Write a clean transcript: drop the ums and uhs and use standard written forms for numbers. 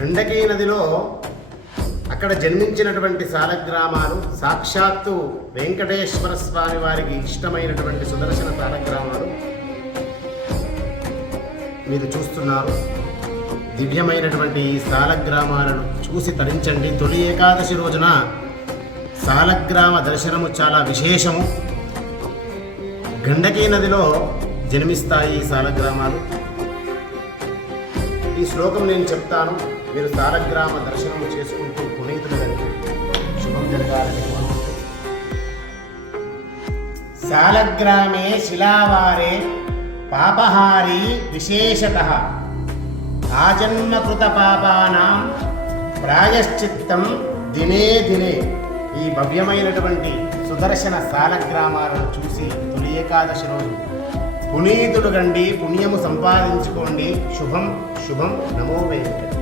గండకీ నదిలో అక్కడ జన్మించినటువంటి సాలగ్రామాలు సాక్షాత్తు వెంకటేశ్వర స్వామి వారికి ఇష్టమైనటువంటి సుదర్శన సాలగ్రామాలు మీరు చూస్తున్నారు. దివ్యమైనటువంటి ఈ సాలగ్రామాలను చూసి తరించండి. తొలి ఏకాదశి రోజున సాలగ్రామ దర్శనము చాలా విశేషము. గండకీ నదిలో జన్మిస్తాయి ఈ సాలగ్రామాలు. ఈ శ్లోకం నేను చెప్తాను, మీరు సాలగ్రామ దర్శనము చేసుకుంటూ పునీతులని శుభం జరగాలని. సాలగ్రామే శిలావారే పాపహారీ విశేషతః ఆజన్మకృత పాపానాం ప్రాయశ్చిత్తం దినే దినే. ఈ భవ్యమైనటువంటి సుదర్శన సాలగ్రామాలను చూసి తొలి ఏకాదశి రోజు పునీతులు గండి, పుణ్యము సంపాదించుకోండి. శుభం శుభం. నమో వెంకట.